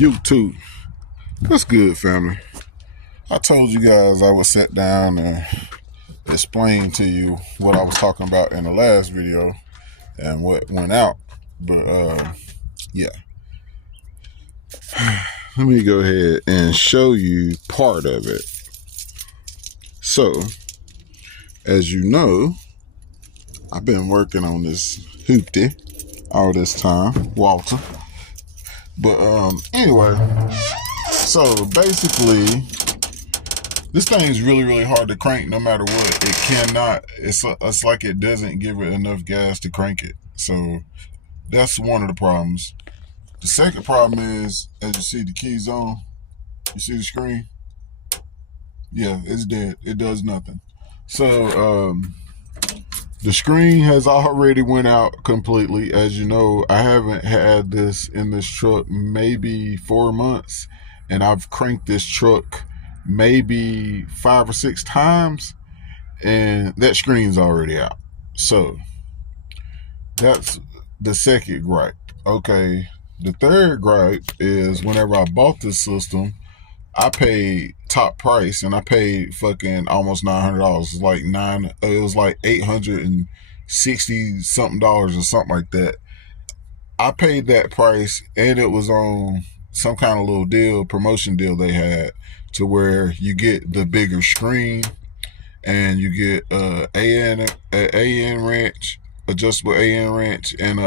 YouTube. What's good, family? I told you guys I would sit down and explain to you what I was talking about in the last video and what went out. But yeah. Let me go ahead and show you part of it. So, as you know, I've been working on this hoopty all this time, Walter. But anyway, so basically, this thing's really hard to crank no matter what. It cannot, it's like it doesn't give it enough gas to crank it. So that's one of the problems. The second problem is, as you see the keys on, you see the screen? Yeah, it's dead. It does nothing. So the screen has already went out completely. As you know, I haven't had this in this truck maybe 4 months, and I've cranked this truck maybe 5 or 6 times, and that screen's already out. So that's the second gripe. Okay, the third gripe is whenever I bought this system, I paid top price, and I paid fucking almost $900. It was like $860 something or something like that. I paid that price, and it was on some kind of little deal, promotion deal they had, to where you get the bigger screen, and you get AN wrench, adjustable AN wrench, and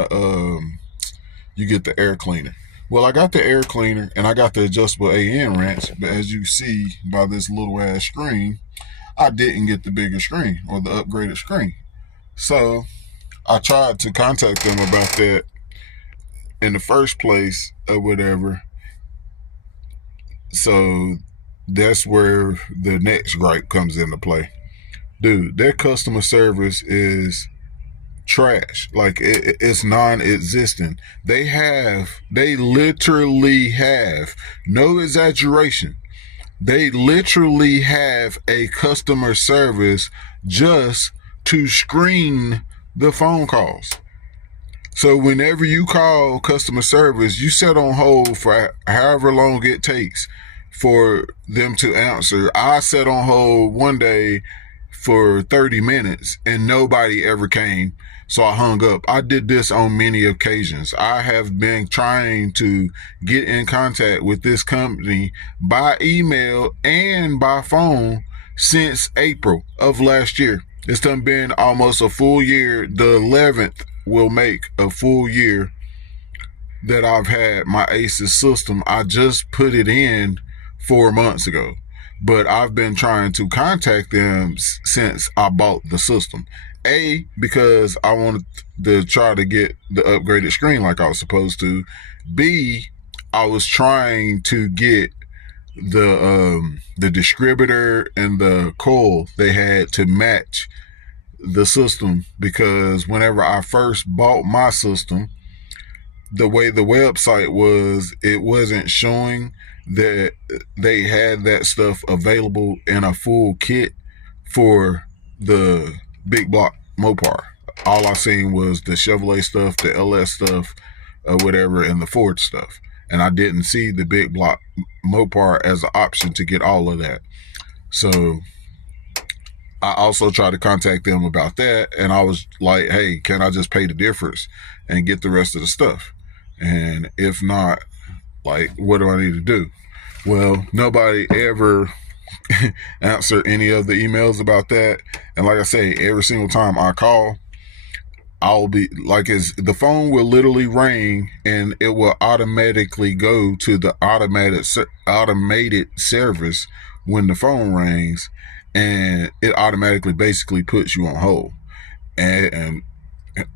you get the air cleaner. Well, I got the air cleaner and I got the adjustable AN wrench, but as you see by this little ass screen, I didn't get the bigger screen or the upgraded screen. So I tried to contact them about that in the first place or whatever. So that's where the next gripe comes into play. Dude, their customer service is trash. Like it's non-existent. They literally have, no exaggeration, they literally have a customer service just to screen the phone calls. So whenever you call customer service, you sit on hold for however long it takes for them to answer. I sat on hold one day for 30 minutes and nobody ever came. So I hung up. I did this on many occasions. I have been trying to get in contact with this company by email and by phone since April of last year. It's done been almost a full year. The 11th will make a full year that I've had my ACES system. I just put it in 4 months ago, but I've been trying to contact them since I bought the system. A, because I wanted to try to get the upgraded screen like I was supposed to. B, I was trying to get the distributor and the coil they had to match the system, because whenever I first bought my system, the way the website was, it wasn't showing that they had that stuff available in a full kit for the big block Mopar. All I seen was the Chevrolet stuff, the LS stuff, whatever, and the Ford stuff. And I didn't see the big block Mopar as an option to get all of that. So I also tried to contact them about that, and I was like, hey, can I just pay the difference and get the rest of the stuff? And if not, like, what do I need to do? Well, nobody ever answer any of the emails about that. And like I say, every single time I call, I'll be like, the phone will literally ring and it will automatically go to the automated service when the phone rings, and it automatically basically puts you on hold, and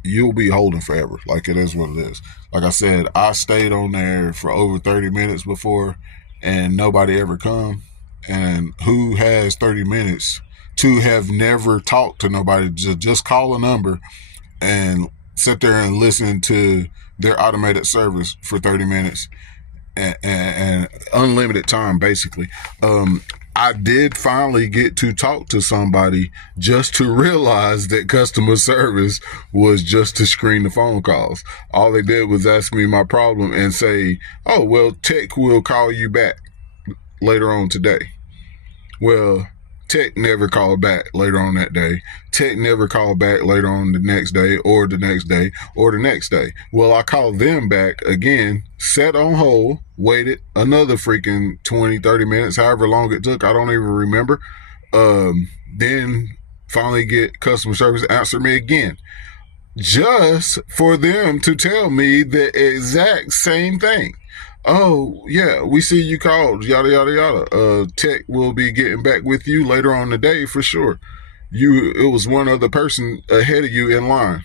you'll be holding forever. Like, it is what it is. Like I said, I stayed on there for over 30 minutes before, and nobody ever come. And who has 30 minutes to have never talked to nobody? Just call a number and sit there and listen to their automated service for 30 minutes and unlimited time, basically. I did finally get to talk to somebody just to realize that customer service was just to screen the phone calls. All they did was ask me my problem and say, oh, well, tech will call you back later on today. Well, tech never called back later on that day. Tech never called back later on the next day or the next day or the next day. Well, I called them back again, set on hold, waited another freaking 20, 30 minutes, however long it took. I don't even remember. Then finally get customer service answer me again, just for them to tell me the exact same thing. Oh, yeah, we see you called, yada, yada, yada. Tech will be getting back with you later on today for sure. It was one other person ahead of you in line.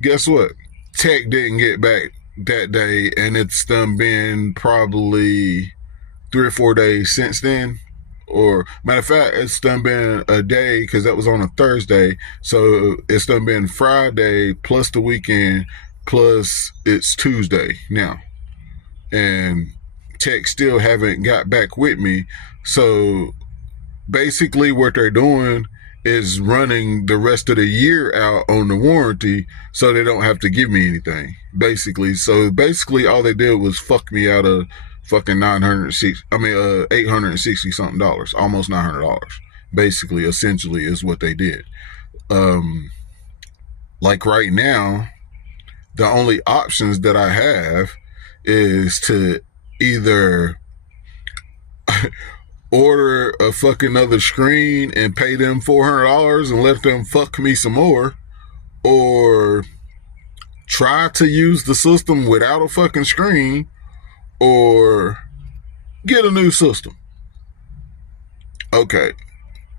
Guess what? Tech didn't get back that day, and it's done been probably 3 or 4 days since then. Or, matter of fact, it's done been a day, because that was on a Thursday. So it's done been Friday plus the weekend plus it's Tuesday now. And tech still haven't got back with me. So basically what they're doing is running the rest of the year out on the warranty so they don't have to give me anything, basically. So basically all they did was fuck me out of fucking $860 something dollars, almost $900, basically, essentially is what they did. Like right now, the only options that I have is to either order a fucking other screen and pay them $400 and let them fuck me some more, or try to use the system without a fucking screen, or get a new system. Okay.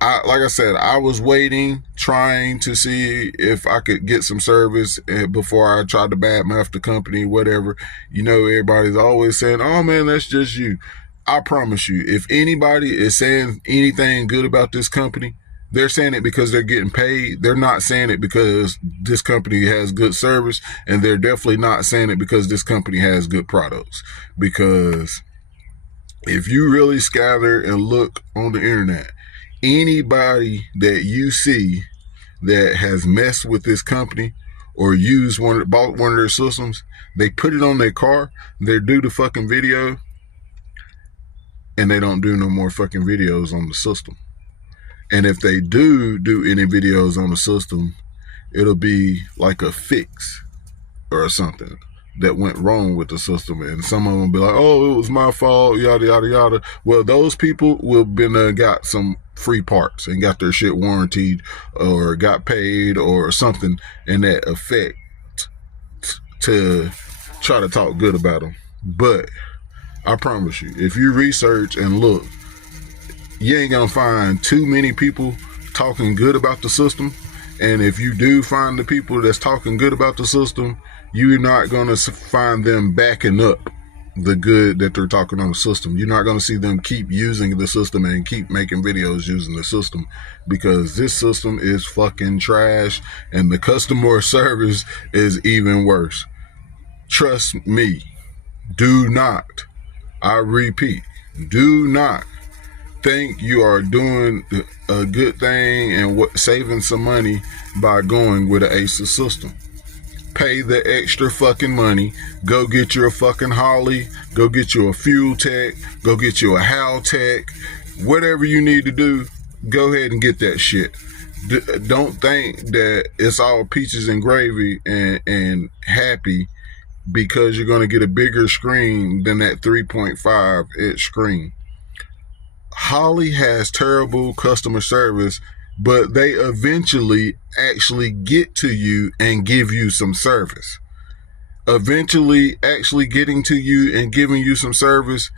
Like I said, I was waiting, trying to see if I could get some service before I tried to badmouth the company, whatever. You know, everybody's always saying, oh man, that's just you. I promise you, if anybody is saying anything good about this company, they're saying it because they're getting paid. They're not saying it because this company has good service, and they're definitely not saying it because this company has good products. Because if you really scatter and look on the internet, anybody that you see that has messed with this company or bought one of their systems, they put it on their car, they do the fucking video, and they don't do no more fucking videos on the system. And if they do any videos on the system, it'll be like a fix or something that went wrong with the system, and some of them will be like, oh, it was my fault, yada, yada, yada. Well, those people will been got some free parts and got their shit warranted or got paid or something in that effect to try to talk good about them. But I promise you, if you research and look, you ain't gonna find too many people talking good about the system. And if you do find the people that's talking good about the system, you're not going to find them backing up the good that they're talking on the system. You're not going to see them keep using the system and keep making videos using the system, because this system is fucking trash and the customer service is even worse. Trust me. Do not, I repeat, do not think you are doing a good thing and saving some money by going with an Acer system. Pay the extra fucking money. Go get you a fucking Holly. Go get you a Fuel Tech. Go get you a Hal Tech. Whatever you need to do, go ahead and get that shit. Don't think that it's all peaches and gravy and happy because you're going to get a bigger screen than that 3.5 inch screen. Holly has terrible customer service, but they eventually actually get to you and give you some service. Eventually actually getting to you and giving you some service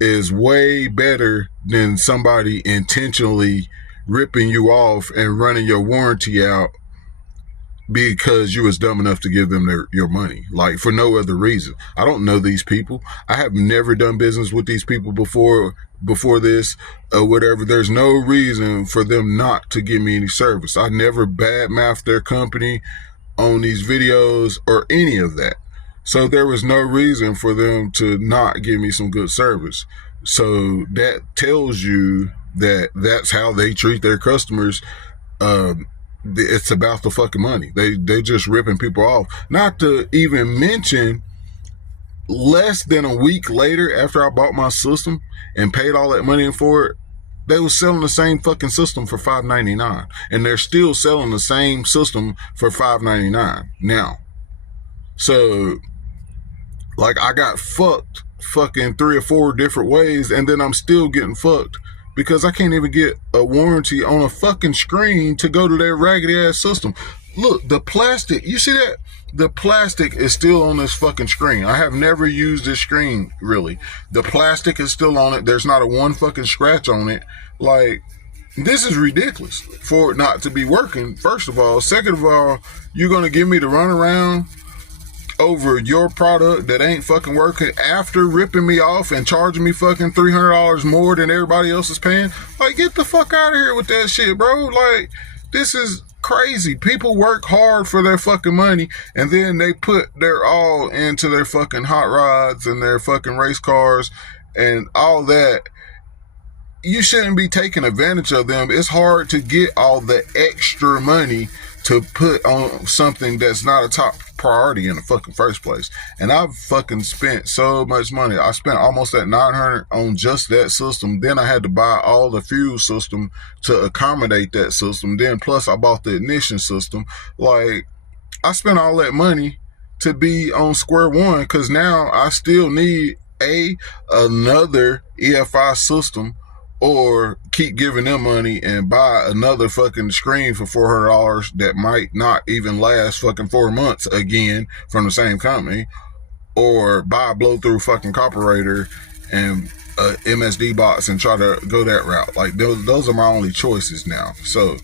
is way better than somebody intentionally ripping you off and running your warranty out because you was dumb enough to give them your money, like for no other reason. I don't know these people. I have never done business with these people before this or whatever. There's no reason for them not to give me any service. I never badmouthed their company on these videos or any of that. So there was no reason for them to not give me some good service. So that tells you that that's how they treat their customers. It's about the fucking money. They just ripping people off. Not to even mention, less than a week later, after I bought my system and paid all that money for it, they was selling the same fucking system for $5.99, and they're still selling the same system for $5.99 now. So, like, I got fucked fucking 3 or 4 different ways, and then I'm still getting fucked because I can't even get a warranty on a fucking screen to go to their raggedy ass system. Look, the plastic, you see that? The plastic is still on this fucking screen. I have never used this screen, really. The plastic is still on it. There's not a one fucking scratch on it. Like, this is ridiculous for it not to be working, first of all. Second of all, you're going to give me the runaround over your product that ain't fucking working after ripping me off and charging me fucking $300 more than everybody else is paying? Like, get the fuck out of here with that shit, bro. Like, this is crazy. People work hard for their fucking money, and then they put their all into their fucking hot rods and their fucking race cars and all that. You shouldn't be taking advantage of them. It's hard to get all the extra money to put on something that's not a top priority in the fucking first place. And I've fucking spent so much money. I spent almost that $900 on just that system. Then I had to buy all the fuel system to accommodate that system. Then plus I bought the ignition system. Like, I spent all that money to be on square one, because now I still need another EFI system, or keep giving them money and buy another fucking screen for $400 that might not even last fucking 4 months again from the same company, or buy a blow-through fucking carburetor and a MSD box and try to go that route. Like, those are my only choices now. So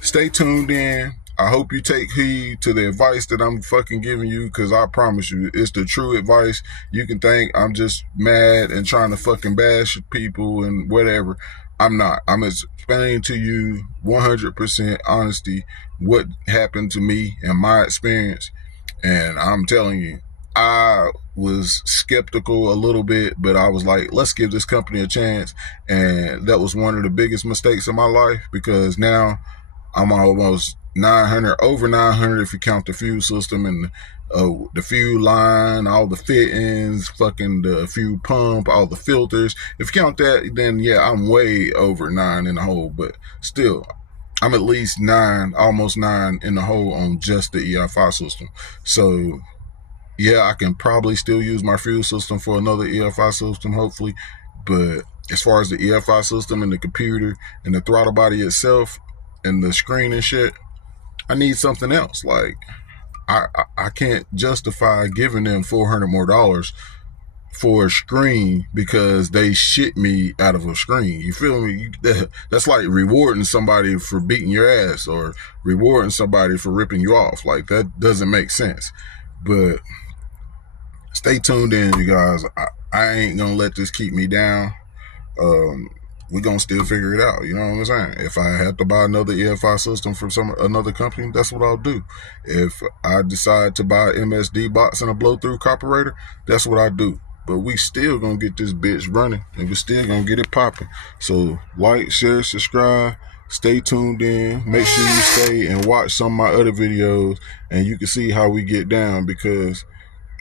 stay tuned in. I hope you take heed to the advice that I'm fucking giving you, because I promise you, it's the true advice. You can think I'm just mad and trying to fucking bash people and whatever. I'm not. I'm explaining to you 100% honesty what happened to me and my experience. And I'm telling you, I was skeptical a little bit, but I was like, let's give this company a chance. And that was one of the biggest mistakes in my life, because now I'm almost 900, over 900 if you count the fuel system and the fuel line, all the fittings, fucking the fuel pump, all the filters. If you count that, then yeah, I'm way over 9 in the hole, but still, I'm at least 9, almost 9 in the hole on just the EFI system. So yeah, I can probably still use my fuel system for another EFI system, hopefully. But as far as the EFI system and the computer and the throttle body itself and the screen and shit, I need something else. Like, I can't justify giving them $400 more for a screen because they shit me out of a screen. You feel me? That's like rewarding somebody for beating your ass, or rewarding somebody for ripping you off. Like, that doesn't make sense. But stay tuned in, you guys. I ain't gonna let this keep me down. We're gonna still figure it out. You know what I'm saying? If I have to buy another EFI system from another company, that's what I'll do. If I decide to buy an MSD box and a blow-through carburetor, that's what I do. But we still gonna get this bitch running, and we still gonna get it popping. So like, share, subscribe, stay tuned in. Make sure you stay and watch some of my other videos, and you can see how we get down, because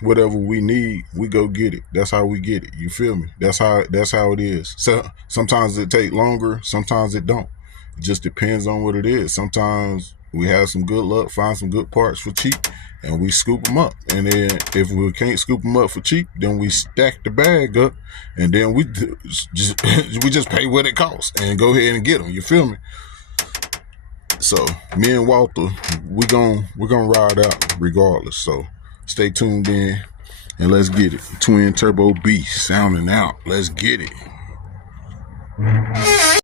whatever we need, we go get it. That's how we get it. You feel me? That's how it is. So sometimes it take longer, sometimes it don't. It just depends on what it is. Sometimes we have some good luck, find some good parts for cheap, and we scoop them up. And then if we can't scoop them up for cheap, then we stack the bag up, and then we just pay what it costs and go ahead and get them. You feel me? So me and Walter, we're gonna ride out regardless. So stay tuned in, and let's get it. Twin Turbo Beast sounding out. Let's get it.